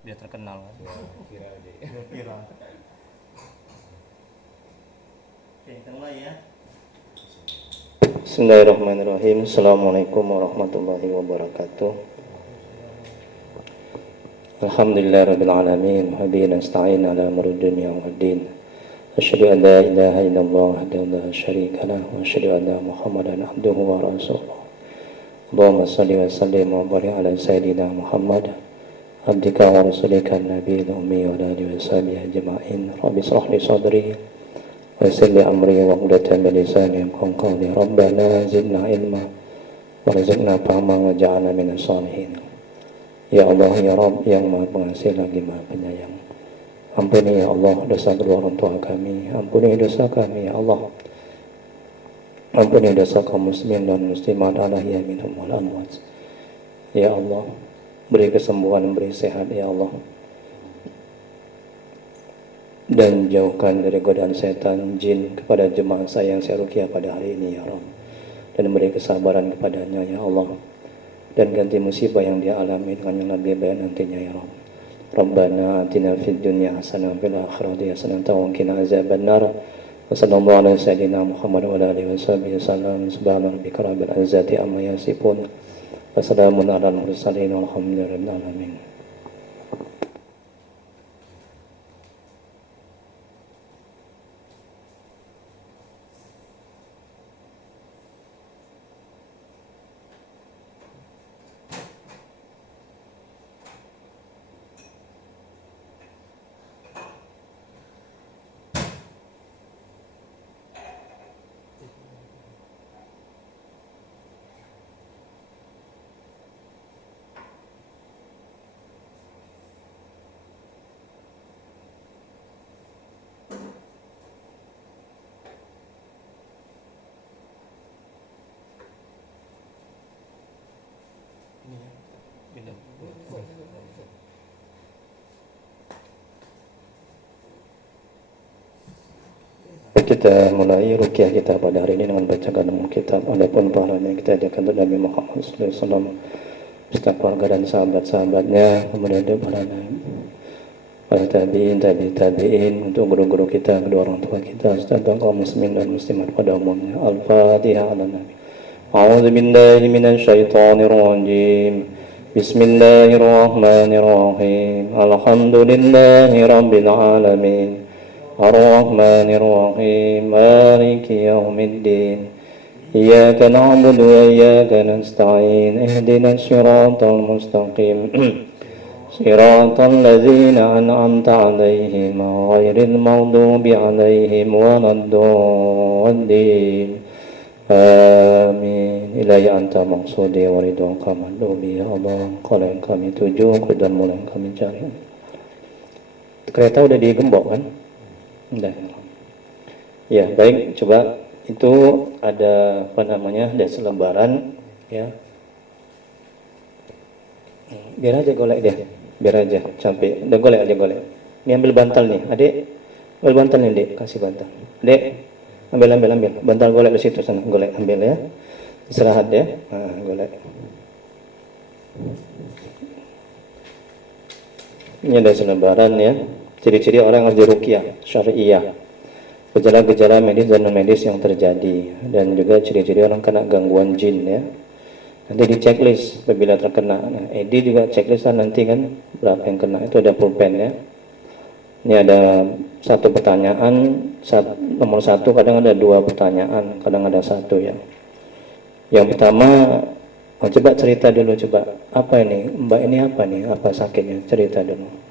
Biar terkenal kan. Ya, viral deh. Viral. Oke, kita mulai ya. Bismillahirrahmanirrahim. Assalamualaikum warahmatullahi wabarakatuh. Alhamdulillahirabbil alamin. Wa bihi nasta'in ala umuri dunya waddin. Asyhadu an la ilaha illallah wahdahu la syarika lah wa asyhadu anna Muhammadan abduhu wa rasuluh. Allahumma shalli wa sallim wa barik ala sayyidina Muhammad abdika wa rasulika nabiyil ummi wa ala alihi wa sahbihi ajma'in. Rabbi shrah li sadri wa yassir li amri wa hludatan min lisani yafqahu qawli. Rabbana zidna ilma warzuqna fahma waj'alna minas shalihin. Ya Allah ya Rabb yang Maha Pengasih lagi Maha Penyayang, ampuni ya Allah dosa kedua orang tua kami, ampuni dosa kami ya Allah, ampuni dosa kaum muslimin dan muslimat alaihi minhum wal amwat. Ya Allah, beri kesembuhan, beri sehat ya Allah, dan jauhkan dari godaan setan, jin kepada jemaah saya yang saya ruqyah pada hari ini ya Rabb, dan beri kesabaran kepadanya ya Allah, dan ganti musibah yang dia alami dengan yang lebih baik nantinya ya Rabb. Rabbana atina fid dunya hasanah wa fil akhirati hasanah wa qina azabannar. Wa sallallahu ala sayyidina Muhammad wa ala alihi wasallam. Subhana rabbika rabbil izzati amma yasifun. Wa salamun alal mursalin walhamdulillahi rabbil alamin. Kita mulai ruqyah kita pada hari ini dengan bacakan kitab. Adapun pahalanya kita ajarkan untuk Nabi Muhammad SAW, beserta keluarga dan sahabat-sahabatnya, kemudian para tabi'in, untuk guru-guru kita, kedua orang tua kita, serta kaum muslimin dan muslimat pada umumnya. Al-Fatihah ala Nabi. A'udzu billahi minasy syaithanir rajim. Bismillahirrahmanirrahim. Alhamdulillahi rabbil alamin. Ar-Rahmanir Rahim. Maliki yaumiddin. Iyyaka na'budu wa iyyaka nasta'in. Ihdinas siratal mustaqim. Siratal ladzina an'amta 'alaihim ghairil maghdubi 'alaihim waladdallin. Amin. Ilahi anta maksudi wa ridwaka madlubi ya Allah. Kalau yang kami tuju dan mulai yang kami cari. Kereta udah digembok kan? Udah. Ya, baik, coba itu ada apa namanya? Ada selebaran ya. Biar aja golek deh. Biar aja capek. Udah golek aja golek. Ini ambil bantal nih, Adik. Ambil bantal nih, Dek. Kasih bantal. Dek. Ambil. Bantal golek di situ sana, golek ambil ya. Istirahat ya. Nah, golek. Ini ada selebaran ya. Ciri-ciri orang yang diruqyah syariah, gejala-gejala medis dan non medis yang terjadi, dan juga ciri-ciri orang kena gangguan jin ya. Nanti di checklist apabila terkena. Nah, Edi juga checklistan nanti kan berapa yang kena, itu ada pulpen ya. Ini ada satu pertanyaan, nomor satu, kadang ada dua pertanyaan, kadang ada satu ya. Yang pertama, coba cerita dulu, coba apa ini Mbak, ini apa nih, apa sakitnya, cerita dulu.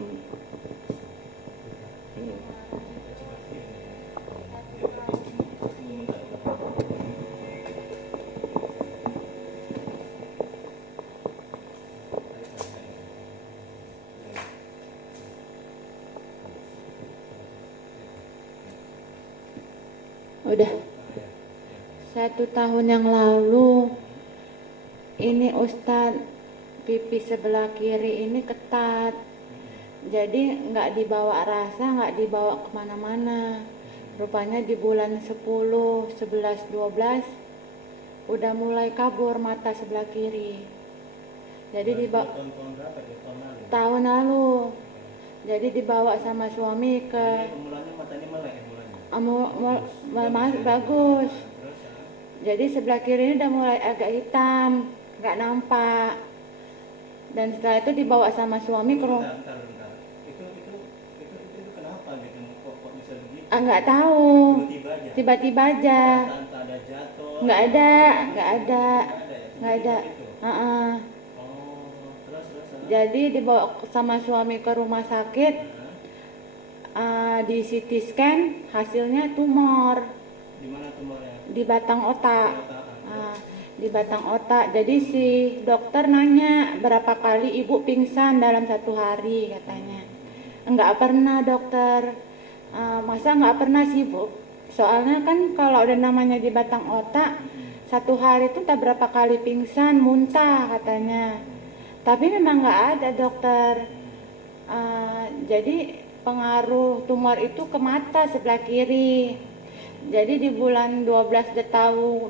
Udah 1 tahun yang lalu ini Ustadz, pipi sebelah kiri ini ketat, jadi nggak dibawa rasa, nggak dibawa kemana-mana. Rupanya di bulan 10, 11, 12 udah mulai kabur mata sebelah kiri. Jadi di tahun berapa? Tahun lalu? tahun lalu. Jadi dibawa sama suami ke Mulanya matanya melek ya bagus. Terus Jadi sebelah kiri ini udah mulai agak hitam, nggak nampak. Dan setelah itu dibawa sama suami ke rumah. bentar. Itu kenapa gitu? Kok bisa begitu? Nggak tahu. Tiba-tiba aja. Tanpa ada jatuh. Nggak ada. Nggak ada ya? Gitu. Heeh. Oh, terus. Jadi dibawa sama suami ke rumah sakit. Di CT scan hasilnya tumor. Di mana tumornya? Di batang otak. Di otak. Di batang otak. Jadi si dokter nanya berapa kali ibu pingsan dalam 1 hari katanya. Enggak pernah dokter. Masa enggak pernah sih bu? Soalnya kan kalau ada namanya di batang otak 1 hari itu tak berapa kali pingsan, muntah katanya. Tapi memang enggak ada dokter. Jadi pengaruh tumor itu ke mata sebelah kiri. Jadi di bulan 12 udah tahu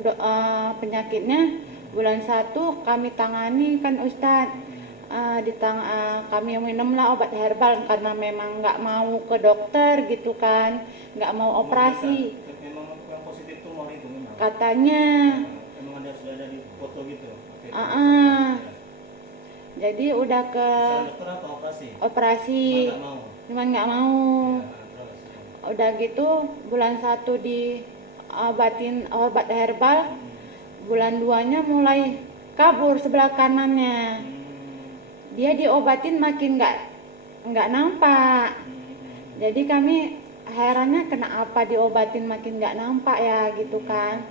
penyakitnya, bulan 1 kami tangani kan Ustadz. Kami minumlah obat herbal karena memang nggak mau ke dokter gitu kan, nggak mau operasi. Memang yang positif tumor itu memang. Katanya. Memang sudah ada di foto gitu. Jadi udah ke dokter atau operasi. Cuman nggak mau. Udah gitu bulan 1 diobatin obat herbal, bulan 2-nya mulai kabur sebelah kanannya. Dia diobatin makin nggak nampak. Jadi kami herannya kenapa diobatin makin nggak nampak ya gitu kan.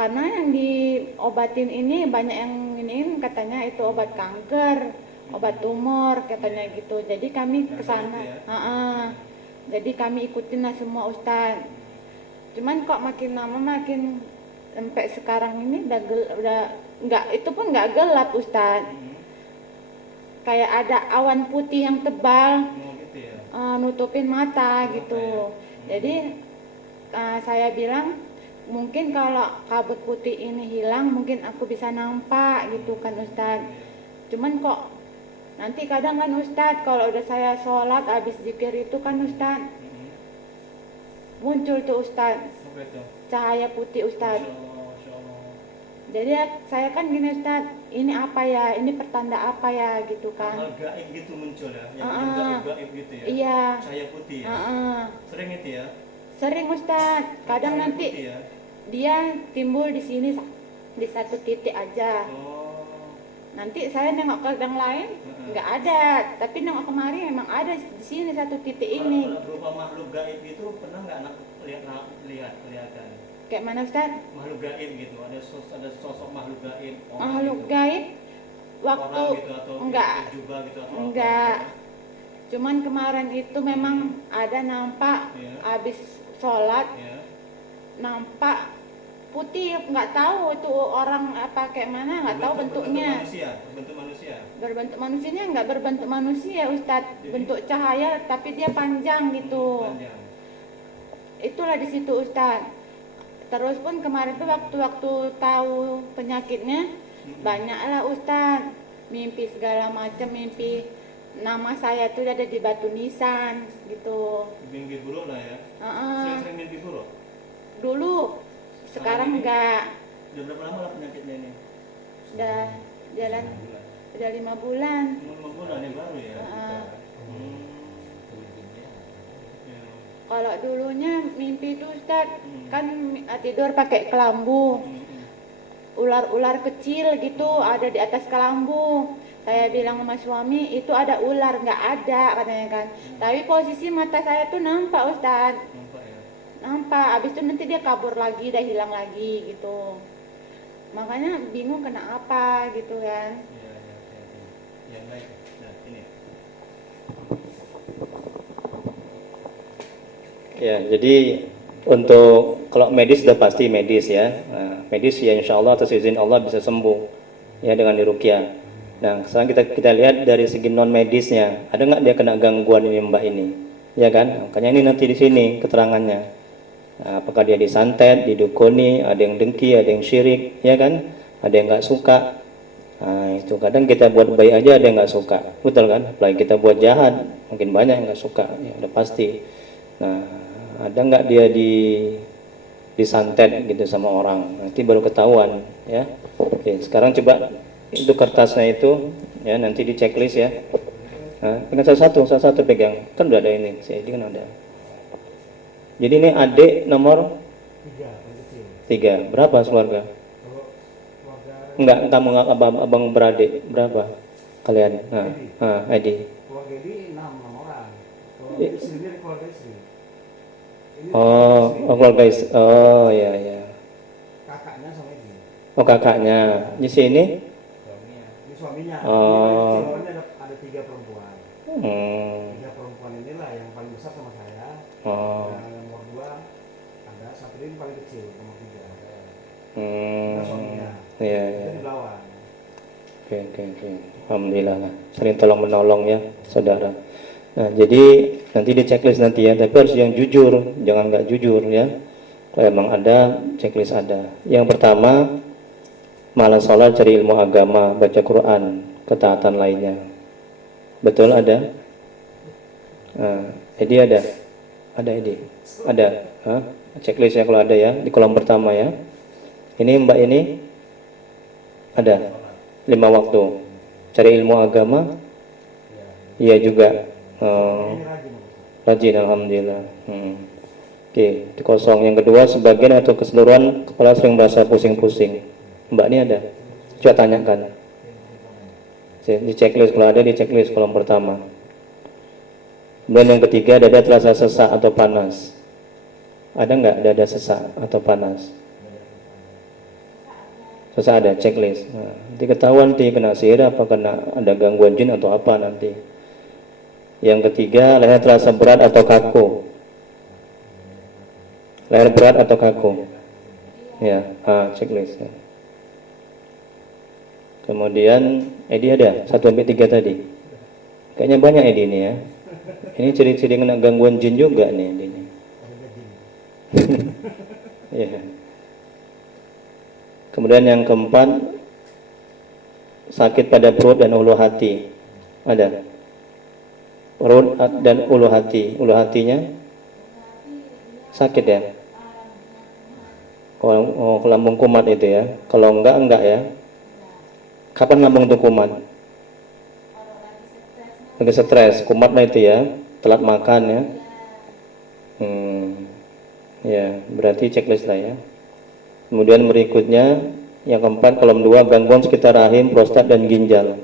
Karena yang diobatin ini banyak yang iniin katanya itu obat kanker, obat tumor katanya gitu. Jadi kami kesana. Jadi kami ikutin lah semua Ustaz. Cuman kok makin lama makin sampai sekarang ini udah nggak, itu pun nggak gelap Ustaz. Kayak ada awan putih yang tebal nutupin mata gitu. Jadi saya bilang mungkin kalau kabut putih ini hilang mungkin aku bisa nampak gitu kan Ustaz. Cuman kok nanti kadang kan Ustadz kalau udah saya sholat habis zikir itu kan Ustadz muncul tuh Ustadz cahaya putih Ustadz. Jadi saya kan gini Ustadz, ini apa ya, ini pertanda apa ya gitu kan. Hal gaib gitu muncul ya, yang gaib gitu ya. Iya. Cahaya putih ya. Sering itu ya. Sering Ustadz, kadang cahaya nanti putih, ya? Dia timbul di sini di satu titik aja. Nanti saya nengok ke yang lain nggak ada, tapi nengok kemari memang ada di sini satu titik ini. Kalau berupa makhluk gaib itu pernah nggak kelihatan? Kayak mana Ustaz? Makhluk gaib gitu, ada sosok makhluk gaib. Makhluk gitu. Gaib waktu gitu, atau enggak juga gitu atau enggak. Apa? Cuman kemarin itu memang ada nampak habis sholat nampak putih, nggak tahu itu orang apa kayak mana, nggak tahu bentuknya. Berbentuk manusianya nggak berbentuk manusia Ustadz. Jadi, bentuk cahaya tapi dia panjang gitu. Itulah di situ Ustadz. Terus pun kemarin tuh waktu tahu penyakitnya banyaklah Ustadz mimpi segala macam, mimpi nama saya tuh ada di batu nisan gitu. Mimpi buruk lah ya. Sering mimpi buruk. Dulu, sekarang enggak. Udah berapa lama lah penyakitnya ini? Udah jalan, udah 5 bulan. 5 bulan ya baru ya. Kalau dulunya mimpi itu Ustaz, kan tidur pakai kelambu. Ular-ular kecil gitu ada di atas kelambu. Saya bilang sama suami itu ada ular, nggak ada katanya kan. Tapi posisi mata saya tuh nampak Ustaz. Nampak, abis itu nanti dia kabur lagi, dia hilang lagi gitu. Makanya bingung kenapa gitu kan. Ya baik. Nah, ini. Ya, jadi untuk kalau medis sudah pasti medis ya. Nah, medis ya insya Allah atas izin Allah bisa sembuh ya dengan diruqyah. Nah, sekarang kita lihat dari segi non medisnya, ada nggak dia kena gangguan ini Mbak ini, ya kan? Makanya ini nanti di sini keterangannya. Nah, apakah dia disantet, didukuni, ada yang dengki, ada yang syirik, ya kan? Ada yang nggak suka. Nah itu kadang kita buat baik aja ada yang nggak suka, betul kan? Apalagi kita buat jahat, mungkin banyak yang nggak suka, ya udah pasti. Nah ada nggak dia disantet gitu sama orang, nanti baru ketahuan ya. Oke, sekarang coba itu kertasnya itu ya, nanti di checklist ya. Nah, pegang satu-satu pegang, kan udah ada ini, saya kan ada. Jadi ini adik nomor 3, berapa keluarga? Enggak, kamu nggak abang beradik berapa kalian? Edi. Keluarga ini 6 orang. Keluarga istri ini keluarga istri. Ini Keluarga istri. Oh ya ya. kakaknya sama ini. Oh kakaknya. Di sini? Ini suaminya. Oh. Ini ada 3 perempuan. 3 perempuan inilah yang paling besar sama saya. Dan nomor 2 ada satu ini paling kecil, nomor 3. Kita suaminya. Iya. Jadi lawan. Oke. Alhamdulillah lah. Sering tolong menolong ya saudara. Nah jadi nanti di checklist nanti ya, tapi harus yang jujur, jangan nggak jujur ya. Kalau emang ada checklist ada. Yang pertama, malas sholat, cari ilmu agama, baca Quran, ketaatan lainnya. Betul ada? Edi ada? Ada Edi? Ada? Checklist ya kalau ada ya, di kolom pertama ya. Ini Mbak ini ada 5 waktu. Cari ilmu agama? Iya juga. Rajin alhamdulillah. Oke, itu kosong. Yang kedua, sebagian atau keseluruhan kepala sering merasa pusing-pusing. Mbak ini ada? Coba tanyakan. Di checklist, kalau ada di checklist kolom pertama. Kemudian yang ketiga, dada terasa sesak atau panas. Ada nggak dada sesak atau panas? Sesak ada, checklist. Nah, nanti ketahuan nanti kena sihir apa kena ada gangguan jin atau apa nanti. Yang ketiga, leher terasa berat atau kaku. Leher berat atau kaku. Ya, checklist ya. Kemudian Edi ada 1-3 tadi. Kayaknya banyak Edi ini ya. Ini ciri-ciri kena gangguan jin juga nih Edi ini. Ya. Kemudian yang keempat, sakit pada perut dan ulu hati. Ada? Perut dan ulu hati. Ulu hatinya sakit ya? Oh, lambung kumat itu ya. Kalau enggak ya. Kapan lambung itu kumat? Lagi stres, kumat lah itu ya. Telat makan ya. Ya, berarti checklist lah ya. Kemudian berikutnya yang keempat, kolom 2, gangguan sekitar rahim, prostat dan ginjal.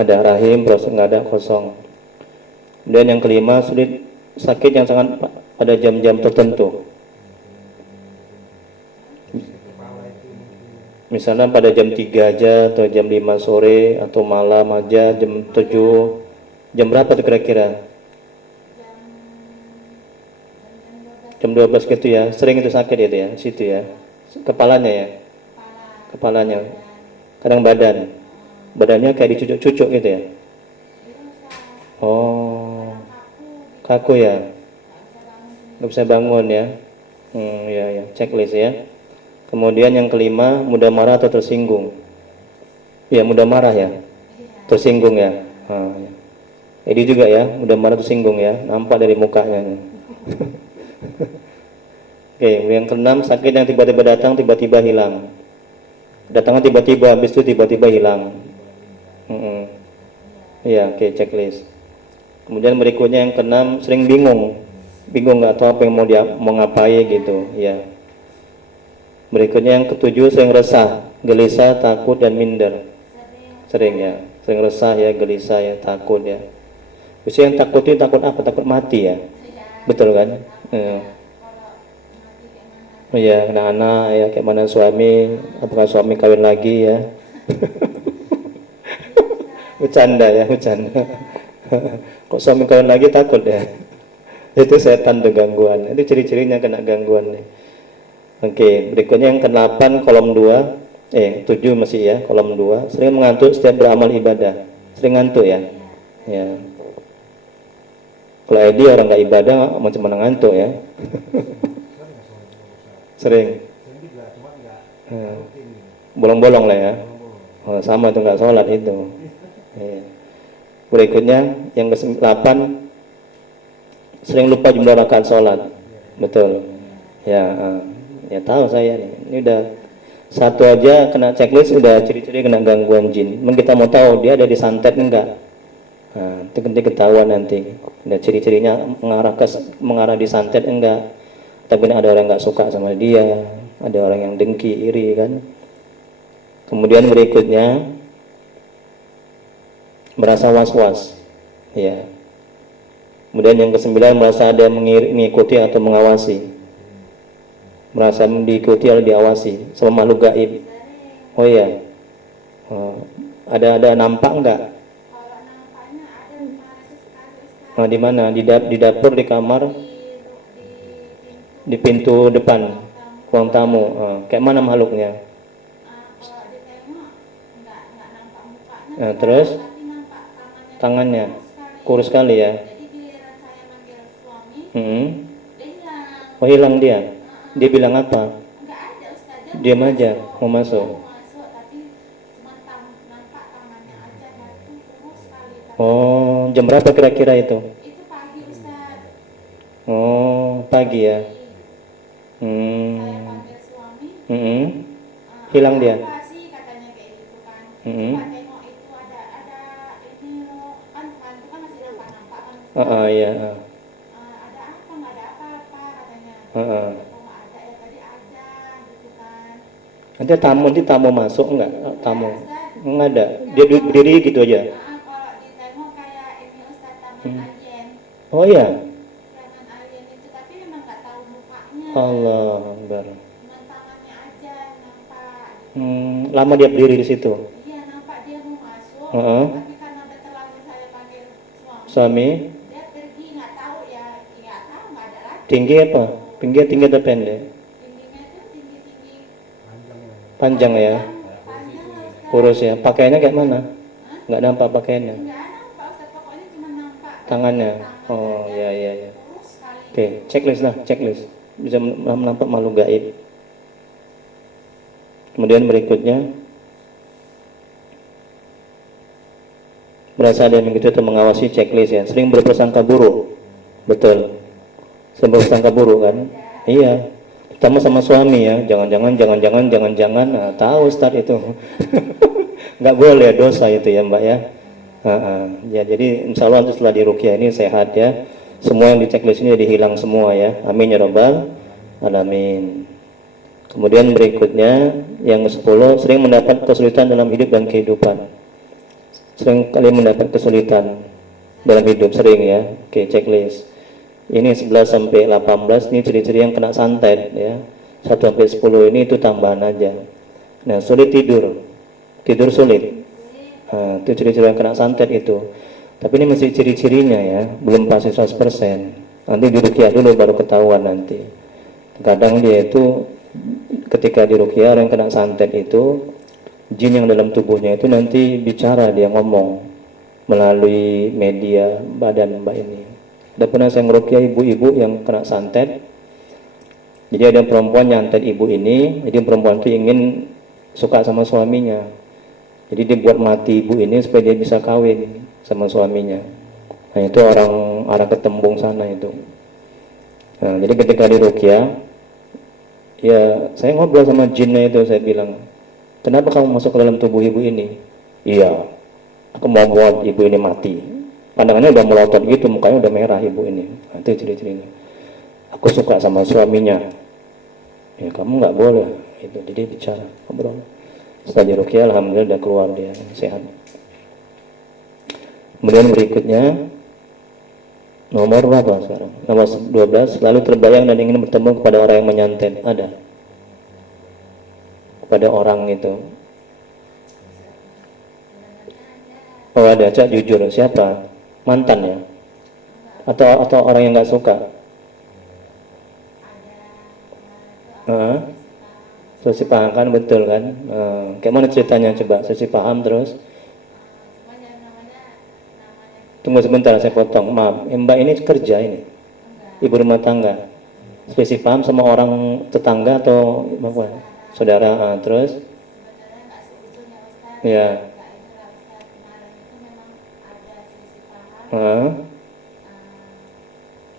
Ada rahim, prostat nggak ada, kosong. Kemudian yang kelima, sulit sakit yang sangat pada jam-jam tertentu. Misalnya pada jam 3 aja atau jam 5 sore atau malam aja jam 7. Jam berapa tuh kira-kira? Jam 12 gitu ya. Sering itu sakit itu ya, situ ya. Kepalanya ya. Kepalanya. Kadang badan. Badannya kayak dicucuk-cucuk gitu ya. Oh. Kaku ya. Nggak bisa bangun ya. Ya, checklist ya. Kemudian yang kelima, mudah marah atau tersinggung. Ya, mudah marah ya. Tersinggung ya. Ya. Ini juga ya, mudah marah tersinggung ya. Nampak dari mukanya. Oke, yang keenam, sakit yang tiba-tiba datang, tiba-tiba hilang. Datangnya tiba-tiba, habis itu tiba-tiba hilang. Iya, oke, checklist. Kemudian berikutnya yang keenam, sering bingung nggak tahu apa yang mau ngapain gitu, ya. Berikutnya yang ketujuh, sering resah, gelisah, takut dan minder. Sering ya, sering resah ya, gelisah ya, takut ya. Biasanya yang takut itu takut apa? Takut mati ya, betul kan? Oh ya, anak-anak ya, kayak mana suami, apakah suami kawin lagi ya? Bercanda ya, bercanda. Kok suami kawin lagi takut ya? Itu setan tuh gangguan. Itu ciri-cirinya kena gangguan nih. Oke, berikutnya yang ke-8 kolom 2, 7 masih ya, kolom 2. Sering mengantuk setiap beramal ibadah. Sering ngantuk ya? Ya. Kalau Edi orang nggak ibadah macam mana ngantuk ya? Sering. Bolong-bolong lah ya. Oh, sama itu nggak sholat itu. Iya. Berikutnya yang ke-8, sering lupa jumlah rakaat sholat. Betul. Ya, ya tahu saya nih. Ini udah satu aja kena checklist, udah ciri-ciri kena gangguan jin. Memang kita mau tahu dia ada disantet enggak? Nah, itu nanti ketahuan nanti. Ada ciri-cirinya mengarah disantet enggak? Tapi ada orang nggak suka sama dia, ada orang yang dengki, iri kan. Kemudian berikutnya merasa was-was, ya. Kemudian yang ke-9, merasa ada yang mengikuti atau mengawasi, merasa diikuti atau diawasi sama makhluk gaib. Oh iya, ada nampak enggak? Kalau nampaknya ada kemarin sekali Ustaz. Di mana? Di dapur, di kamar, di pintu depan ruang tamu. Kayak mana makhluknya? Kalau ditengok nggak nampak mukanya, Terus tapi nampak tangannya kurus sekali. kurus sekali ya. Jadi giliran saya manggil suami, dia hilang. Oh, hilang dia. Dia bilang apa? Nggak ada Ustaz. Diam aja, mau masuk. Tapi cuma nampak tangannya aja, batu kurus sekali. Oh, jam berapa kira-kira itu? Itu pagi Ustaz. Oh, pagi ya. Saya panggil suami. Hilang dia. Apa sih katanya kayak gitu kan? Coba tengok itu ada ini loh, kan kemarin itu kan masih nampak kan? Iya. Ada apa? Nggak ada apa-apa katanya. Kok nggak ada ya, tadi ada gitu kan? Nanti tamu masuk enggak? Tamu enggak ada. Dia berdiri gitu aja. Kalau ditengok kayak ini Ustaz, tangan alien. Oh iya. Tangan alien itu, tapi memang nggak tahu mukanya. Allah Akbar. Cuma tangannya aja nampak gitu. Lama dia berdiri di situ. Iya, nampak dia mau masuk, tapi karena udah terlanjur saya panggil suami, dia pergi, nggak tahu ya, nggak tahu, nggak ada lagi. Tinggi apa? Tinggi atau pendek? Tingginya itu tinggi Panjang ya. panjang lah Ustaz. Kurus ya. Pakaiannya kayak mana? Nggak nampak pakaiannya. Nggak nampak Ustaz, pokoknya cuma nampak Tangannya. Oh aja, iya. kurus sekali. Oke, checklist. Bisa nampak makhluk gaib. Kemudian berikutnya, merasa ada yang mengikuti atau mengawasi, checklist ya. Sering berprasangka buruk. Betul. Sering berprasangka buruk kan? Iya. Terutama sama suami ya. Jangan-jangan. Nah, tahu start itu. Nggak boleh, dosa itu ya Mbak ya. Ya jadi insya Allah setelah diruqyah ini sehat ya. Semua yang di checklist ini jadi hilang semua ya. Amin ya rabbal alamin. Kemudian berikutnya yang ke-10, sering mendapat kesulitan dalam hidup dan kehidupan. Sering kali mendapat kesulitan dalam hidup, sering ya. Oke, checklist. Ini 11 sampai 18 ini ciri-ciri yang kena santet ya. 1 sampai 10 ini itu tambahan aja. Nah, sulit tidur sulit. Nah, itu ciri-ciri yang kena santet itu. Tapi ini masih ciri-cirinya ya, belum pasti 100%. Nanti diruqyah dulu baru ketahuan nanti. Kadang dia itu ketika diruqyah orang yang kena santet itu, jin yang dalam tubuhnya itu nanti bicara, dia ngomong melalui media badan Mbak ini. Ada pernah saya ngeruqyah ibu-ibu yang kena santet. Jadi ada perempuan nyantet ibu ini, jadi perempuan itu ingin suka sama suaminya. Jadi dia buat mati ibu ini supaya dia bisa kawin sama suaminya. Nah itu orang Ketembung sana itu. Nah jadi ketika diruqyah, ya saya ngobrol sama jinnya itu, saya bilang, kenapa kamu masuk ke dalam tubuh ibu ini? Iya, aku mau buat ibu ini mati. Pandangannya udah melotot gitu, mukanya udah merah ibu ini. Nah, itu ciri-cirinya. Aku suka sama suaminya. Ya kamu nggak boleh. Itu jadi bicara, ngobrol. Setelah diruqyah, alhamdulillah udah keluar dia sehat. Kemudian berikutnya nomor berapa sekarang? Nomor 12, lalu terbayang dan ingin bertemu kepada orang yang menyantet. Ada? Kepada orang itu. Oh ada, Cak jujur. Siapa? Mantan ya? Atau orang yang nggak suka? Terus paham kan, betul kan? Kayak mana ceritanya coba? Saya paham terus. Tunggu sebentar, saya potong. Maaf, Mbak ini kerja ini? Ibu rumah tangga? Spesifik paham sama orang tetangga atau apa? Saudara, terus? Ya. Enggak itu lah Ustaz, kemarin itu memang ada selisih paham. Heeh.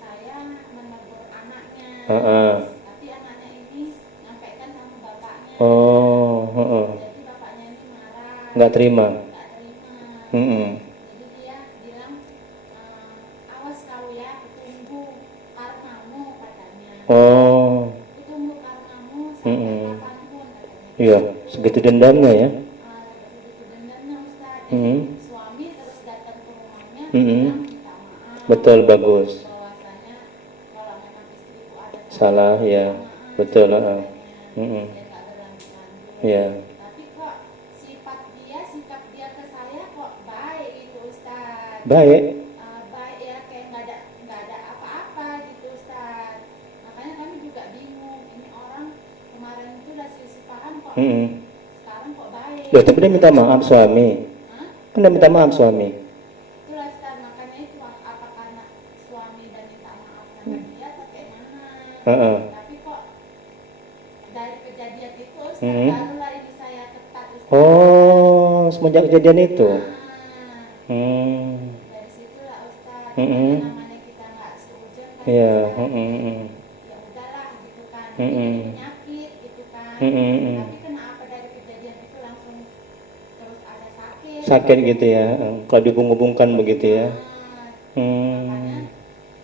Saya menegur anaknya, Heeh. tapi anaknya ini nyampaikan sama bapaknya. Oh, heeh. Jadi bapaknya ini marah, Nggak terima. nggak terima. Heeh. Jadi dia bilang, awas kau ya, tunggu karmamu katanya. Oh. Tunggu karmamu sampai kapanpun katanya. Iya, segitu dendamnya ya. Begitu dendamnya Ustaz. Mm. Suami terus datang ke rumahnya, Mm-mm. bilang minta maaf. Betul, bagus. Bahwasanya kalau memang istriku ada Salah, ya. Betul, heeh. Mm-mm. dia nggak berlanjut-lanjut. Iya. Tapi kok sikap dia ke saya kok baik itu Ustaz. Baik. Baik ya, kayak nggak ada apa-apa gitu Ustaz. Makanya kami juga bingung, ini orang kemarin itu udah selisih paham kok, sekarang kok baik. Loh, tapi dia minta maaf suami. Hah? Kan dia minta maaf suami. Itulah Ustaz, makanya itu apa karena suami dan minta maaf sama dia atau kayak mana. Heeh. Tapi kok dari kejadian itu Ustaz, barulah ini saya ketat Ustaz. Oh, semenjak kejadian itu. Dari situlah Ustaz, Mm-mm. namanya kita nggak seujung kan Iya. Ustaz. Ya udahlah gitu kan, ini penyakit gitu kan. Tapi kenapa dari kejadian itu langsung terus ada sakit? Sakit gitu ya. Kalau dihubung-hubungkan begitu ya. Makanya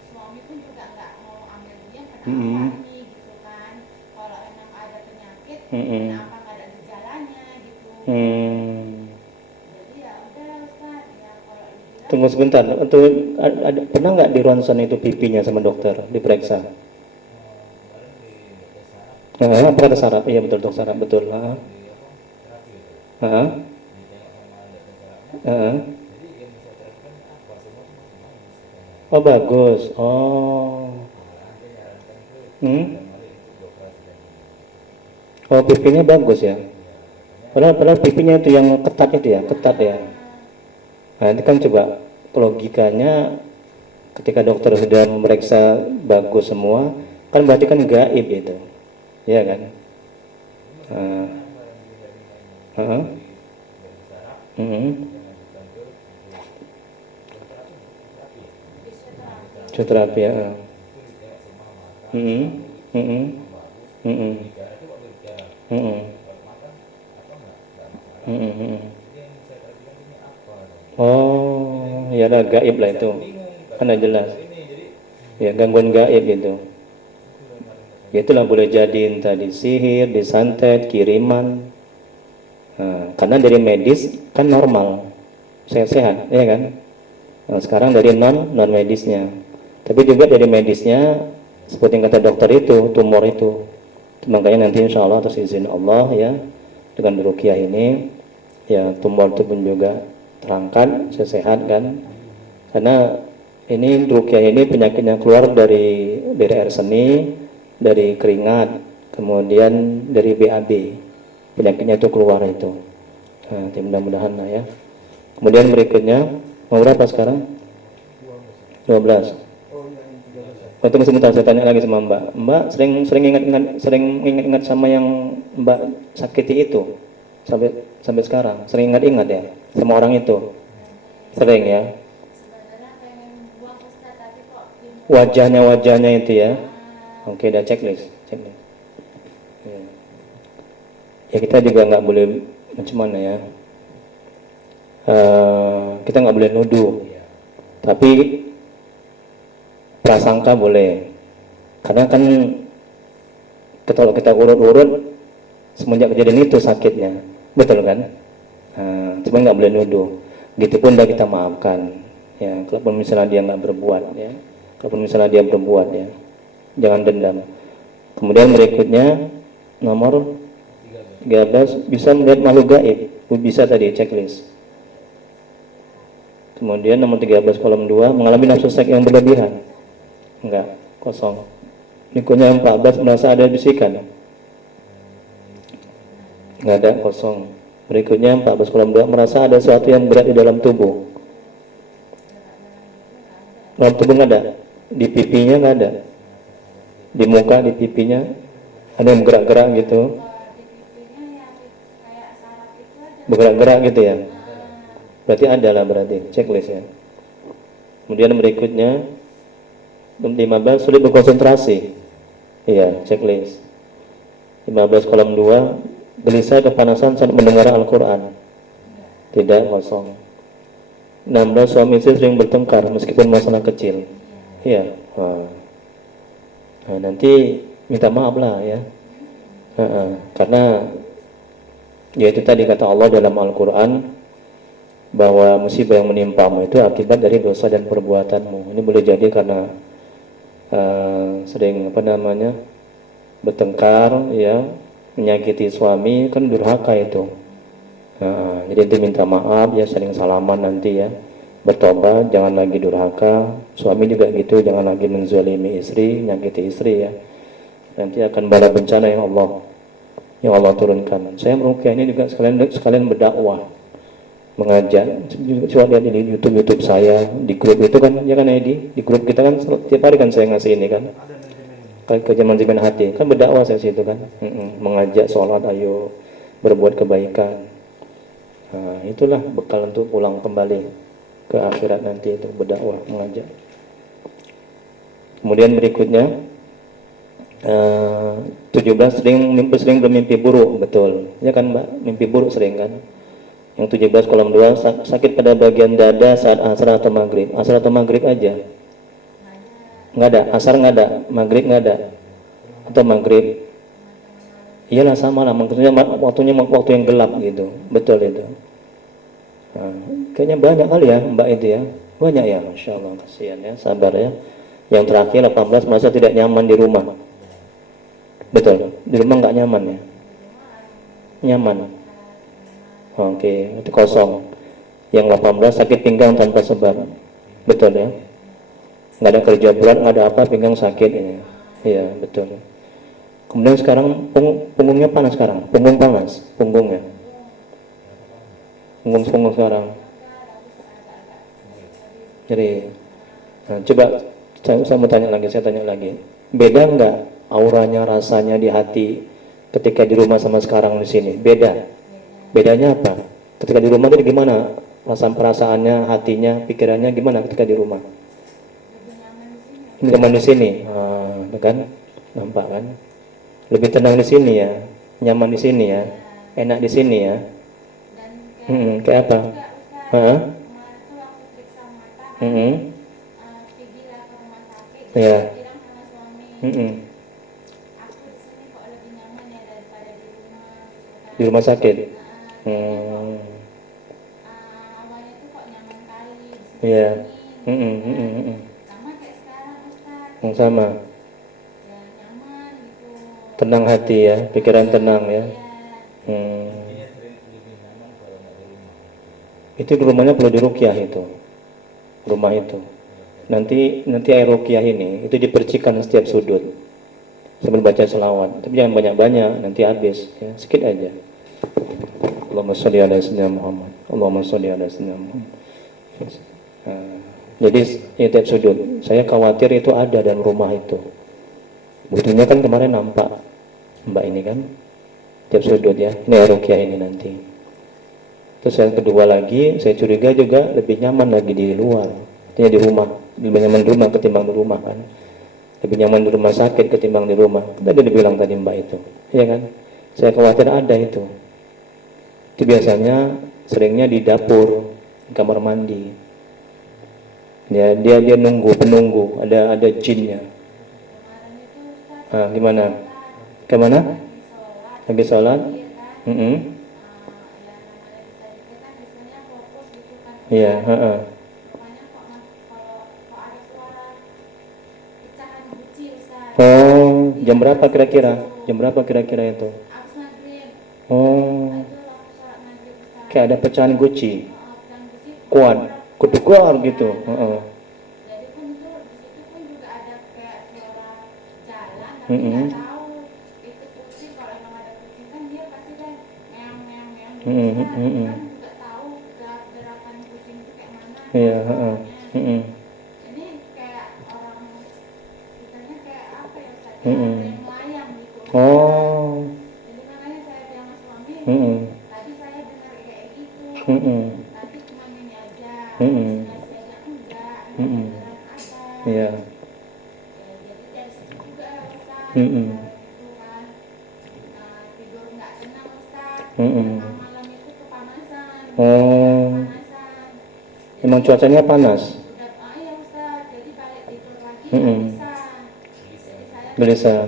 suami pun juga nggak mau ambil diam, kenapa ini gitu kan. Kalau memang ada penyakit, kenapa nggak ada gejalanya gitu. Jadi ya udahlah Ustaz, ya kalau dibilang. Tunggu sebentar. Pernah nggak di ronsen itu pipinya sama dokter diperiksa? Apa kata saraf? Iya betul, dok, saraf betul. Oh bagus. Oh. Oh pipinya bagus ya. Padahal pipinya itu yang ketat itu ya, ketat ya. Nah ini kan coba logikanya ketika dokter sudah memeriksa bagus semua, kan berarti kan gaib itu, ya kan? Terapi ya. Oh, ya lah gaib lah itu, kan udah jelas. Ya gangguan gaib itu. Ya itulah boleh jadiin tadi sihir, disantet, kiriman. Nah, karena dari medis kan normal, sehat-sehat, ya kan? Nah, sekarang dari non medisnya. Tapi juga dari medisnya, seperti yang kata dokter itu, tumor itu. Makanya nanti insya Allah atas izin Allah ya, dengan ruqyah ini, ya tumor itu pun juga terangkat, sehat kan. Karena ini ruqyah ini penyakitnya keluar dari air seni, dari keringat, kemudian dari BAB. Penyakitnya itu keluar itu. Nah, mudah-mudahan lah ya. Kemudian berikutnya, mau berapa sekarang? 12. Oh, tunggu sebentar, saya tanya lagi sama Mbak. Mbak sering ingat sama yang Mbak sakiti itu sampai sekarang. Sering ingat ya sama orang itu. Sering ya. Sebenarnya pengen buang Ustaz, tapi kok Wajahnya itu ya. Oke, udah checklist. Ya kita juga nggak boleh macam mana ya. Kita nggak boleh nuduh. Tapi prasangka boleh, karena kan kalau kita urut-urut semenjak kejadian itu sakitnya, betul kan? Cuma nggak boleh nuduh. Gitu pun udah kita maafkan. Ya, kalau misalnya dia nggak berbuat, ya, kalau misalnya dia berbuat, ya, jangan dendam. Kemudian berikutnya nomor 13, bisa melihat makhluk gaib, bisa tadi checklist. Kemudian nomor 13 kolom 2, mengalami nafsu seks yang berlebihan. Enggak, kosong. Berikutnya 14, merasa ada bisikan. Enggak ada, kosong. Berikutnya 14 kolom 2, merasa ada sesuatu yang berat di dalam tubuh. Dalam tubuh enggak ada. Di pipinya enggak ada. Di muka, di pipinya ada yang gerak-gerak gitu. di pipinya ya kayak saraf itu aja bergerak-gerak gitu ya. Berarti ada lah berarti checklist ya. Kemudian berikutnya 15 sulit berkonsentrasi. Iya, checklist. 15 kolom 2 gelisah kepanasan saat mendengar Al-Quran. Tidak, kosong. 16 suami istri sering bertengkar meskipun masalah kecil. Iya. Nah, nanti minta maaf lah ya. Karena ya itu tadi kata Allah dalam Al-Quran bahwa musibah yang menimpamu itu akibat dari dosa dan perbuatanmu. Ini boleh jadi karena sering bertengkar ya, menyakiti suami, kan durhaka itu. Jadi itu minta maaf ya, saling salaman nanti ya, bertobat, jangan lagi durhaka. Suami juga gitu, jangan lagi menzalimi istri, nyakiti istri ya. Nanti akan bala bencana yang Allah turunkan. Saya merukyah ini juga sekalian berdakwah, mengajak. Coba lihat ini YouTube saya di grup itu kan, ya kan Edi, di grup kita kan tiap hari kan saya ngasih ini kan, kejaman hati kan, berdakwah saya situ kan, mengajak sholat, ayo berbuat kebaikan. Nah, itulah bekal untuk pulang kembali ke akhirat nanti, itu berdakwah, mengajak. Kemudian berikutnya 17 sering bermimpi buruk. Betul ya kan Mbak, mimpi buruk sering kan. Yang 17 kolom 2 sakit pada bagian dada saat asar atau maghrib. Asar atau maghrib aja, nggak ada, asar nggak ada, maghrib nggak ada, atau maghrib iyalah sama lah, maksudnya waktu yang gelap gitu. Betul itu. Nah, kayaknya banyak kali ya Mbak itu ya, banyak ya, Masya Allah, kasihan ya, sabar ya. Yang terakhir 18 merasa tidak nyaman di rumah. Betul, di rumah nggak nyaman ya? Nyaman. Oke, itu kosong. Yang 18 sakit pinggang tanpa sebab. Betul ya? Nggak ada kerja berat, nggak ada apa, pinggang sakit ya. Iya, betul. Kemudian sekarang punggungnya panas sekarang, punggung panas, punggungnya. Punggung sekarang. Jadi, nah, coba saya mau tanya lagi, beda nggak auranya, rasanya di hati ketika di rumah sama sekarang di sini? Beda. Bedanya apa? Ketika di rumah tadi gimana? Perasaannya, hatinya, pikirannya gimana ketika di rumah? Nyaman di sini. Kan? Nampak kan? Lebih tenang di sini ya, nyaman di sini ya, enak di sini ya. Kayak apa? Ya. Di rumah sakit. Iya. Sama. Tenang hati ya, pikiran tenang ya. Itu di rumahnya perlu diruqyah itu. Rumah itu. Nanti air ruqyah ini itu dipercikan setiap sudut sambil baca selawat. Tapi jangan banyak-banyak, nanti habis ya, sedikit aja. Allahumma sholli ala sayyidina Muhammad. Allahumma sholli ala sayyidina Muhammad. Jadi ya, tiap sudut. Saya khawatir itu ada dalam rumah itu. Buktinya kan kemarin nampak Mbak ini kan, tiap sudut ya. Ini air ruqyah ini nanti. Terus yang kedua lagi, saya curiga juga lebih nyaman lagi di luar, artinya di rumah, lebih nyaman di rumah ketimbang di rumah kan, lebih nyaman di rumah sakit ketimbang di rumah. Tadi dibilang tadi Mbak itu, ya kan? Saya khawatir ada itu. Itu biasanya seringnya di dapur, di kamar mandi. Ya, dia nunggu penunggu, ada jinnya. Gimana? Kemana? Lagi sholat? Iya, Oh, jam berapa kira-kira? Jam berapa kira-kira itu? Oh, kayak ada pecahan guci, kuat, kedugar gitu. Iya, Ini kayak orang kitanya kayak apa ya Ustaz? Kayak ada yang melayang gitu. Oh. Jadi makanya saya bilang sama suami, tadi saya dengar kayak Iya. Jadi dari situ juga Ustaz. Mm-mm. Itu kan tidur nggak tenang Ustaz. Mm-mm. Tengah malam itu kepanasan. Oh. Kepanasan. Emang cuacanya panas? Iya Ustaz. Jadi balik tidur lagi Mm-mm. nggak bisa. Jadi saya Gelisah.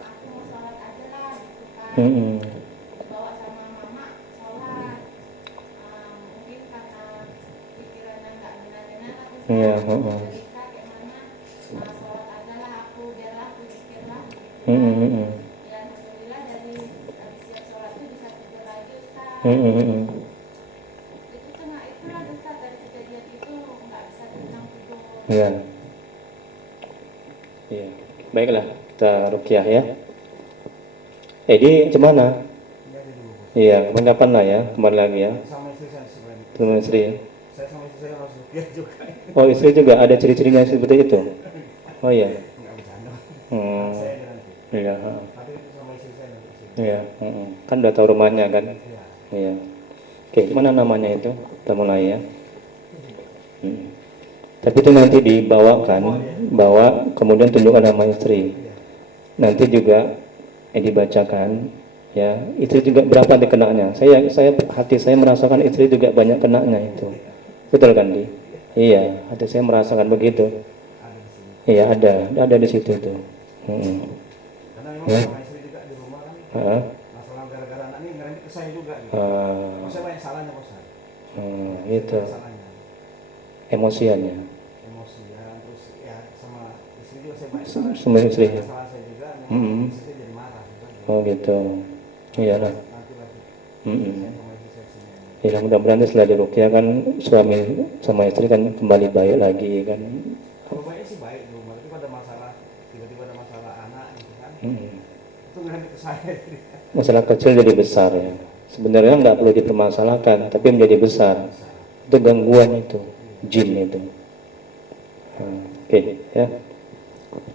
aku mau sholat aja lah gitu kan. Mm-mm. Dibawa sama mama sholat. Mungkin karena pikirannya nggak benar-benar aku Iya. gelisah kayak mana. Sholat aja lah aku, biarlah aku zikir lah gitu. Mm-mm. Ya alhamdulillah dari habis siap sholat itu bisa tidur lagi Ustaz. Mm-mm. Itu cuma itulah Ustaz, dari kejadian itu nggak bisa tenang tidur. Iya. Iya. Baiklah, kita ruqyah ya. Di gimana? Jadi dulu bos. Iya, kapan lah ya, kembali lagi ya. Sama istri saya sebenarnya. Teman istri. Saya sama istri saya harus rukyah juga. Oh, istri juga ada ciri-cirinya seperti itu. Oh iya. Nggak bercanda. Saya Saya aja nanti. Iya. Tapi itu sama istri saya nanti sini. Iya. Kan udah tahu rumahnya kan. Iya. Iya. Oke, mana namanya itu? Kita mulai ya. Tapi itu nanti dibawakan, bawa kemudian tunjukkan nama istri. Nanti juga dibacakan, ya. Istri juga berapa dikenanya? Hati saya merasakan istri juga banyak kenanya itu. Betul kan, Di? Iya, hati saya merasakan begitu. Ada di sini. Iya, ada di situ tuh. Karena memang Ya. sama istri juga di rumah kan. Heeh. Masalah gara-gara anak ini ngerempet ke saya juga. Gitu. Ah, Saya banyak salahnya bos. gitu. Salahnya. Emosiannya. Emosi ya, terus ya sama istri juga saya banyak salah. Sama istri. Salah saya juga. Istri jadi marah. Gitu. Oh gitu. Iyalah. Nanti lagi. Mm-mm. Saya sama istri saya sini. Ya mudah-mudahan setelah diruqyah kan suami sama istri kan kembali baik lagi kan. Kalau baik sih baik di rumah. Tapi ada masalah, tiba-tiba ada masalah anak gitu kan. Itu ngerempet ke saya. Masalah kecil jadi besar ya. Sebenarnya nggak perlu dipermasalahkan, tapi menjadi besar. Itu gangguan itu, jin itu. Oke, ya.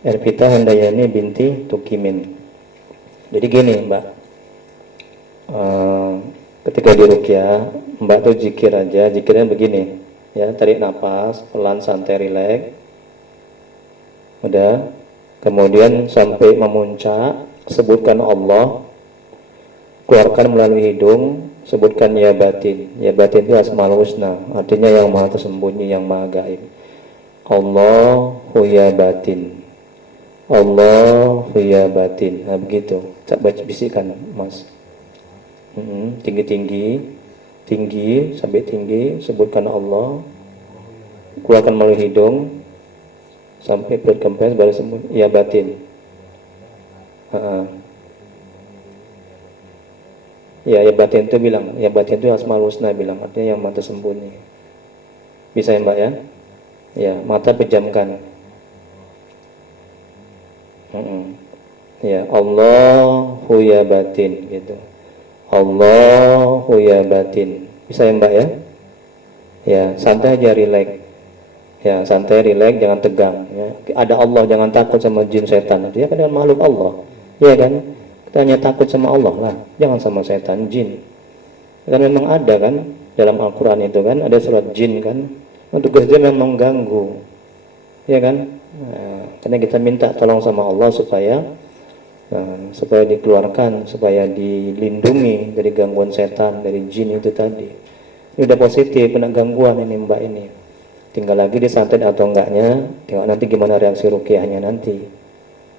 Ervita Handayani binti Tukimin. Jadi gini Mbak, ketika diruqyah Mbak tuh zikir aja, zikirnya begini, ya, tarik nafas, pelan, santai, rileks. Udah, kemudian sampai memuncak, sebutkan Allah, keluarkan melalui hidung, sebutkan ya batin. Ya batin itu asmaul husna, artinya yang maha tersembunyi, yang maha gaib. Allahu ya batin, Allahu ya batin. Nah begitu, baca bisikan Mas. Tinggi-tinggi, tinggi sampai tinggi, sebutkan Allah, keluarkan melalui hidung sampai perut kempes, baru sebut ya batin. Ya batin itu bilang, ya batin itu asmaul husna bilang, artinya yang maha tersembunyi. Bisa ya Mbak ya? Ya, mata pejamkan. Ya, Allahu ya batin gitu. Allahu ya batin. Bisa ya Mbak ya? Ya, santai aja, rileks. Ya, santai, rileks, jangan tegang ya. Ada Allah, jangan takut sama jin setan. Dia kan makhluk Allah. Iya kan? Kita hanya takut sama Allah lah, jangan sama setan, jin. Karena memang ada kan dalam Al-Qur'an itu kan ada surat jin kan. Tugasnya memang ganggu, ya kan? Karena kita minta tolong sama Allah supaya dikeluarkan, supaya dilindungi dari gangguan setan, dari jin itu tadi. Ini udah positif, kena gangguan ini Mbak ini. Tinggal lagi disantet atau enggaknya, tengok nanti gimana reaksi ruqyahnya nanti.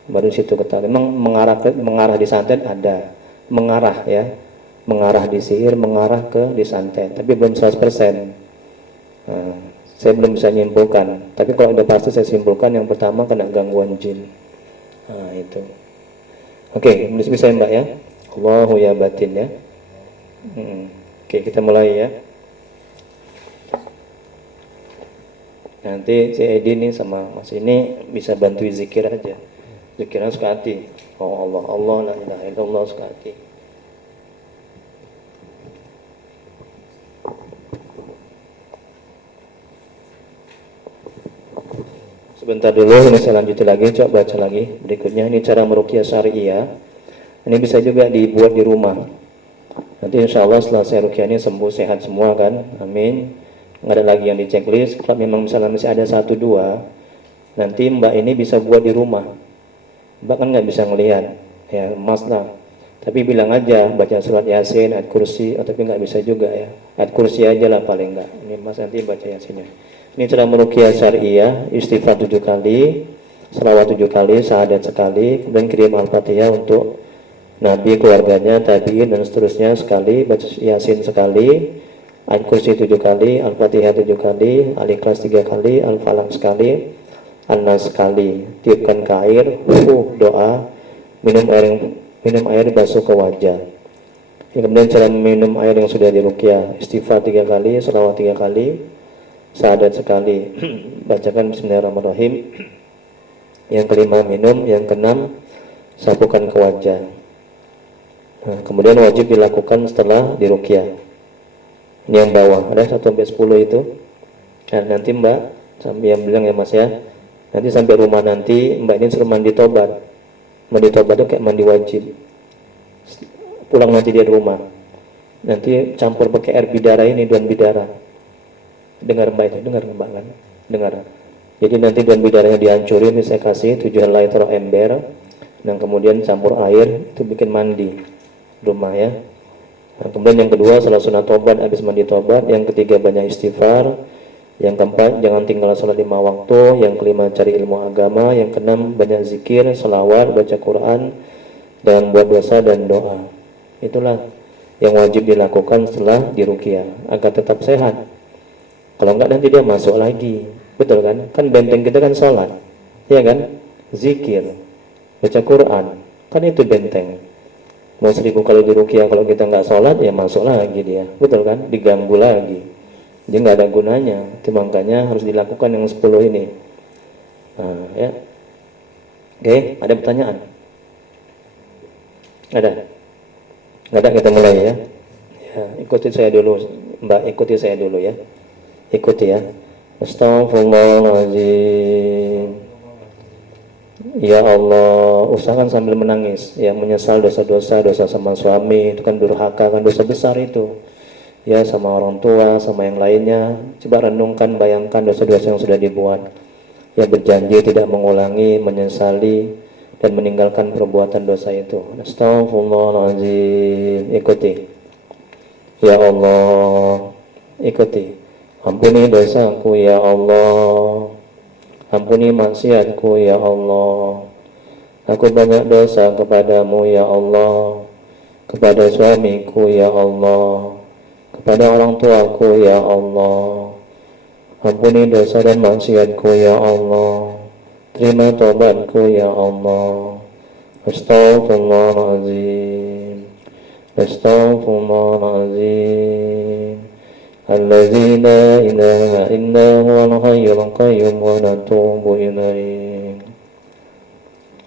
Baru situ ketahui. Memang mengarah disantet ada, mengarah ya, mengarah di sihir, mengarah ke disantet, tapi belum 100%. Saya belum bisa nyimpulkan, tapi kalau udah pasti saya simpulkan yang pertama kena gangguan jin. Itu. Oke, bisa ya Mbak ya? Allahu ya batin ya. Oke, kita mulai ya. Nanti si Edi nih sama Mas ini bisa bantu zikir aja. Zikirnya suka hati. Oh Allah, Allah, la ilaha illallah, suka hati. Sebentar dulu, ini saya lanjutin lagi, coba baca lagi. Berikutnya ini cara meruqyah syariah. Ini bisa juga dibuat di rumah. Nanti insya Allah setelah saya ruqyah ini sembuh sehat semua kan, amin. nggak ada lagi yang di checklist. Kalau memang misalnya masih ada 1-2, nanti mbak ini bisa buat di rumah. Mbak kan nggak bisa ngelihat, ya mas lah. Tapi bilang aja baca surat Yasin, ayat kursi, tapi nggak bisa juga ya. Ayat kursi aja lah paling nggak. Ini mas nanti baca Yasinnya. Ini cara meruqyah syariah, istighfar 7 kali, selawat 7 kali, syahadat sekali, kemudian kirim Al-Fatihah untuk Nabi, keluarganya, tabi'in dan seterusnya sekali, baca Yasin sekali, ayat kursi 7 kali, Al-Fatihah 7 kali, Al-Ikhlas 3 kali, Al-Falaq sekali, An-Nas sekali. Tiupkan ke air, doa, minum air basuh ke wajah. Kemudian cara minum air yang sudah diruqyah, istighfar 3 kali, selawat 3 kali, syahadat sekali, bacakan Bismillahirrahmanirrahim. Yang kelima minum, yang keenam sapukan ke wajah. Nah, kemudian wajib dilakukan setelah diruqyah. Ini yang bawah, ada 1-10 itu. Nah, nanti mbak sampai yang bilang ya mas ya, nanti sampai rumah nanti mbak ini suruh mandi tobat. Mandi tobat itu kayak mandi wajib. Pulang nanti dia di rumah, nanti campur pakai air bidara ini, duan bidara. Dengar mbak itu, dengar mbak kan? Dengar. Jadi nanti duan bidaranya dihancurin, ini saya kasih 7 helai taruh ember, dan kemudian campur air, itu bikin mandi rumah ya. Nah, kemudian yang kedua salah sunat tobat habis mandi tobat, yang ketiga banyak istighfar, yang keempat jangan tinggal sholat 5 waktu, yang kelima cari ilmu agama, yang keenam banyak zikir, selawat, baca Quran, dan buat dosa dan doa. Itulah yang wajib dilakukan setelah diruqyah agar tetap sehat. Kalau enggak nanti dia masuk lagi, betul kan? Kan benteng kita kan sholat, ya kan? Zikir, baca Quran, kan itu benteng. Mau 1000 kali diruqyah, kalau kita nggak sholat ya masuk lagi dia, betul kan? Diganggu lagi, dia nggak ada gunanya. Itu makanya harus dilakukan yang 10 ini. Nah, ya. Oke, ada pertanyaan? Ada? Nggak ada, kita mulai ya. Ya, ikuti saya dulu, mbak, ikuti saya dulu ya. Ikuti ya. Astaghfirullahaladzim. Ya Allah, usahakan sambil menangis, ya, menyesal dosa-dosa, dosa sama suami, itu kan durhaka, kan dosa besar itu. Ya, sama orang tua, sama yang lainnya. Coba renungkan, bayangkan dosa-dosa yang sudah dibuat. Ya, berjanji tidak mengulangi, menyesali, dan meninggalkan perbuatan dosa itu. Astaghfirullahaladzim. Ikuti. Ya Allah, ikuti. Ampuni dosaku ya Allah, ampuni maksiatku ya Allah. Aku banyak dosa kepadamu ya Allah, kepada suamiku ya Allah, kepada orang tuaku ya Allah. Ampuni dosa dan maksiatku ya Allah, terima taubatku ya Allah. Astaghfirullahaladzim, astaghfirullahaladzim. الذي لا إله إلا هو الحي القيوم ونتوب إليه.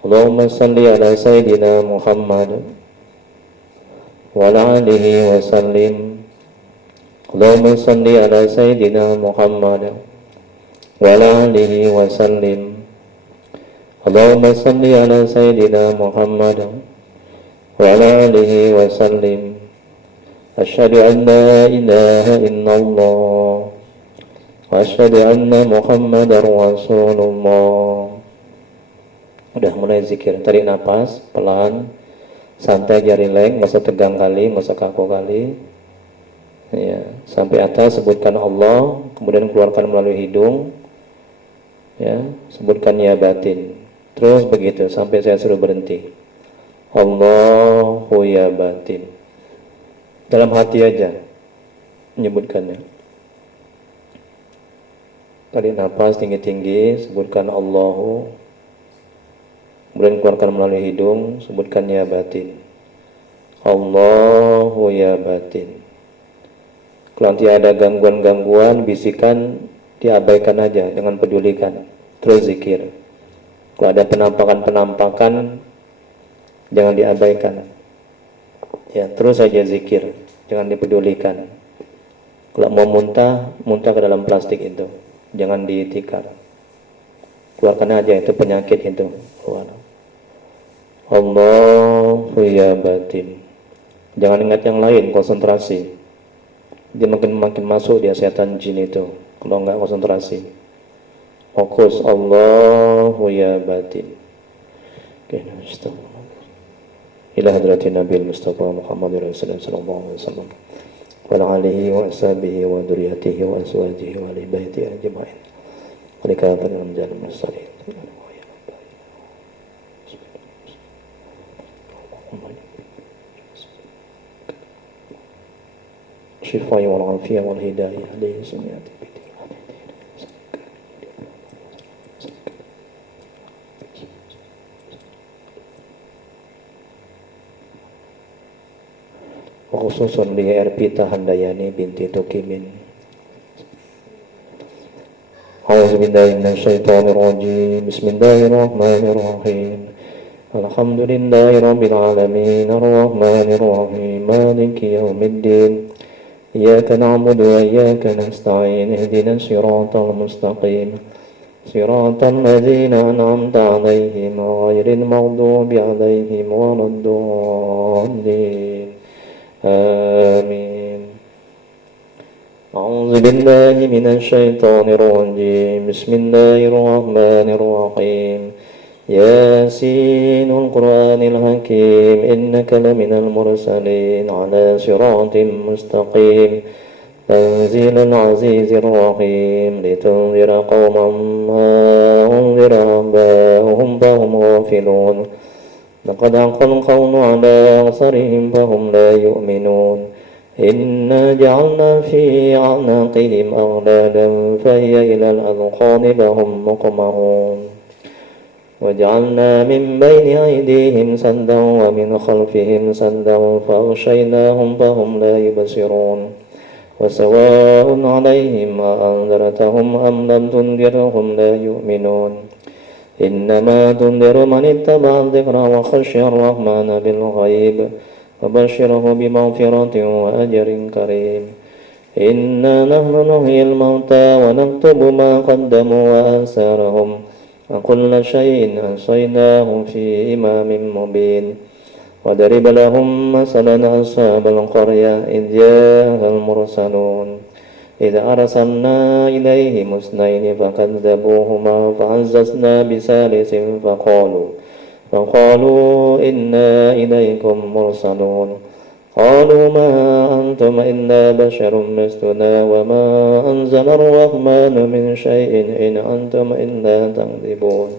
اللهم صل على سيدنا محمد وعلى آله وسلم. اللهم صل على سيدنا محمد وعلى آله وسلم. اللهم صل على سيدنا محمد وعلى آله وسلم. Asyhadu an la ilaha illallah wa asyhadu anna Muhammadar Rasulullah. Udah mulai zikir, tarik nafas pelan, santai aja, rileks, nggak usah tegang kali, nggak usah kaku kali. Ya, sampai atas sebutkan Allah, kemudian keluarkan melalui hidung. Ya, sebutkan ya batin. Terus begitu sampai saya suruh berhenti. Allahu ya batin. Dalam hati aja menyebutkannya. Tarik nafas tinggi-tinggi, sebutkan Allahu, kemudian keluarkan melalui hidung, sebutkan ya batin. Allahu ya batin. Kalau nanti ada gangguan-gangguan, bisikan, diabaikan aja, jangan pedulikan. Terus zikir. Kalau ada penampakan-penampakan, jangan diabaikan. Ya, terus saja zikir, jangan dipedulikan. Kalau mau muntah, muntah ke dalam plastik itu, jangan ditikar. Keluarkan aja, itu penyakit itu. Keluar. Allahu ya batin. Jangan ingat yang lain, konsentrasi. Dia makin masuk dia setan jin itu kalau nggak konsentrasi. Fokus Allahu ya batin. Oke, ila hadratin Nabi Mustafa Muhammad Rasulullah sallallahu alaihi wasallam wa ala alihi wa ashabihi wa dzurriyyatihi wa azwajihi wa ali baiti ajma'in. Walikafir al-anbiya wal mursalin. Syifai wal afiyah wal hidayah alaihi sunnati bidin. Khususun li Erpita Handayani binti Tukimin. A'udzubillahi minasyaitonir rajim. Bismillahirrahmanirrahim. Alhamdulillahi rabbil alamin arrahmanir rahim maliki yaumiddin. Iyyaka na'budu wa iyyaka nasta'in ihdinas siratal mustaqim. Siratal ladzina an'amta 'alaihim ghairil maghdubi 'alaihim waladdallin. آمين. أعوذ بالله من الشيطان الرجيم. بسم الله الرحمن الرحيم. ياسين القرآن الحكيم إنك لمن المرسلين على صراط مستقيم تنزيل العزيز الرحيم لتنذر قوما ما أنذر آباؤهم فهم غافلون لقد حق القول على أكثرهم فهم لا يؤمنون إنا جعلنا في أعناقهم أغلالا فهي إلى الأذقان فهم مقمحون وجعلنا من بين أيديهم سدا ومن خلفهم سدا فأغشيناهم فهم لا يبصرون وسواء عليهم أأنذرتهم أم لم تنذرهم لا يؤمنون إنما تنذر من اتبع الذكر وخشي الرحمن بالغيب وبشره بمغفرة وأجر كريم إنا نحن نحيي الموتى ونكتب ما قدموا وآثارهم وكل شيء أحصيناه في إمام مبين وضرب لهم مثلا أصحاب القرية إذ جاء المرسلون إذ أرسلنا إليهم اثنين فكذبوهما فعززنا بثالث فقالوا إنا إليكم مرسلون قالوا ما أنتم إلا بشر مثلنا وما أنزل الرحمن من شيء إن أنتم إلا تكذبون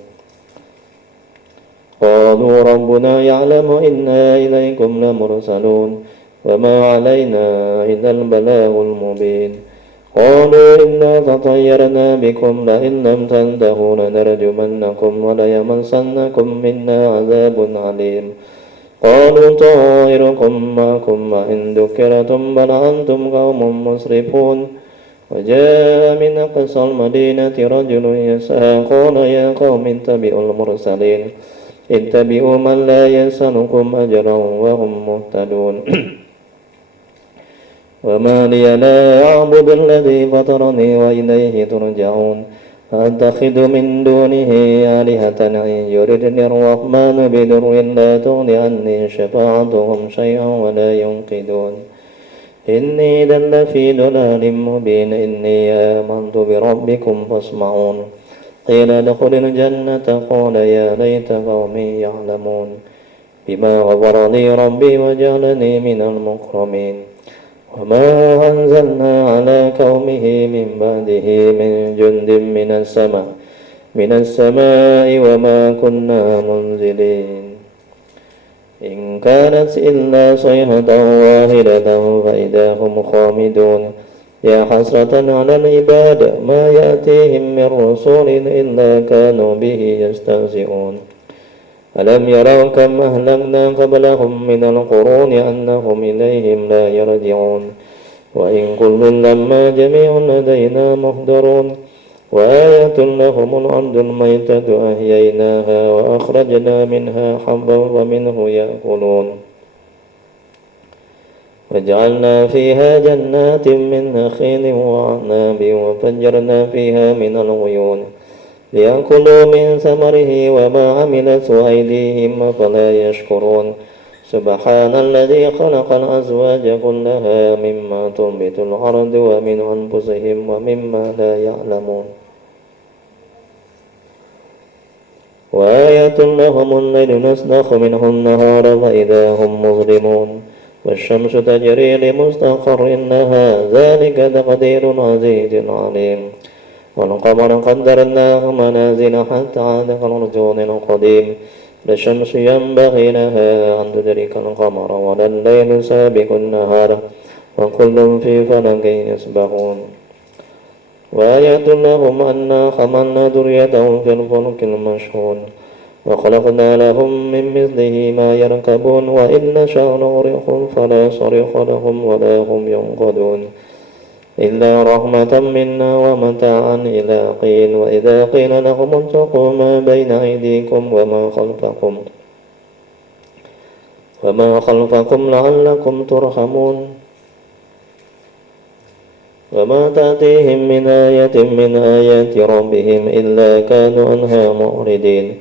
قالوا ربنا يعلم إنا إليكم لمرسلون وما علينا إلا البلاغ المبين قالوا إنا تطيرنا بكم لئن لم تنتهوا لنرجمنكم وليمسنكم منا عذاب عليم قالوا طائركم معكم وإن ذكرتم بل أنتم قوم مسرفون وجاء من أقصى المدينة رجل يسعى قال يا قوم اتبعوا المرسلين اتبعوا من لا يسألكم أجرا وهم مهتدون وما لي لا أعبد الذي فطرني وإليه ترجعون أتخذ من دونه آلهة إن يردني الرحمن بضر لا تغن عني شفاعتهم شيئا ولا ينقذون إني إذا لفي ضلال مبين إني آمنت بربكم فاسمعون قيل ادخل الجنة قال يا ليت قومي يعلمون بما غفر لي ربي وجعلني من المكرمين وما أنزلنا على قومه من بعده من جند من السماء وما كنا منزلين إن كانت إلا صيحة واحدة فإذا هم خامدون يا حسرة على العباد ما يأتيهم من رسول إلا كانوا به يستهزئون ألم يروا كم أهلكنا قبلهم من القرون أنهم إليهم لا يرجعون وإن كل لما جميع لدينا محضرون وآية لهم الأرض الميتة أحييناها وأخرجنا منها حبا ومنه يأكلون وجعلنا فيها جنات من نخيل وأعناب وفجرنا فيها من العيون ليأكلوا من ثمره وما عملته أيديهم فلا يشكرون سبحان الذي خلق الأزواج كلها مما تنبت الأرض ومن أنفسهم ومما لا يعلمون وآية لهم الليل نسلخ منه النهار فإذا هم مظلمون والشمس تجري لمستقر لها ذلك تقدير العزيز العليم والقمر قدرناه منازل حتى عاد كالعرجون القديم لا الشمس ينبغي لها أن تدرك القمر ولا الليل سابق النهار وكل في فلك يسبحون وآية لهم أنا حملنا ذريتهم في الفلك المشحون وخلقنا لهم من مثله ما يركبون وإن نشأ نغرقهم فلا صريخ لهم ولا هم ينقذون إلا رحمة منا ومتاعا إلى حين وإذا قيل لهم اتقوا ما بين أيديكم وما خلفكم لعلكم ترحمون وما تأتيهم من آية من آيات ربهم إلا كانوا عنها معرضين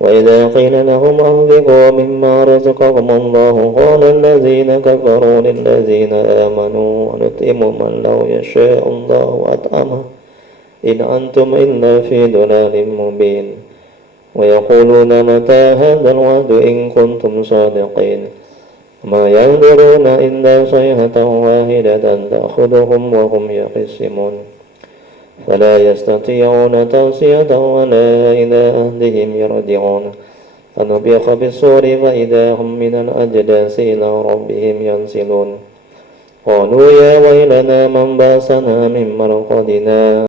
وإذا قيل لهم أنفقوا مما رزقكم الله قال الذين كفروا للذين آمنوا ونطعم من لو يشاء الله أطعمه إن أنتم إلا في ضلال مبين ويقولون متى هذا الوعد إن كنتم صادقين ما ينظرون إلا صيحة واحدة تأخذهم وهم يخصمون فلا يستطيعون توصية ولا إلى أهلهم يرجعون فنفخ بالصور فإذا هم من الأجداث إلى ربهم ينسلون قالوا يا ويلنا من بعثنا من مرقدنا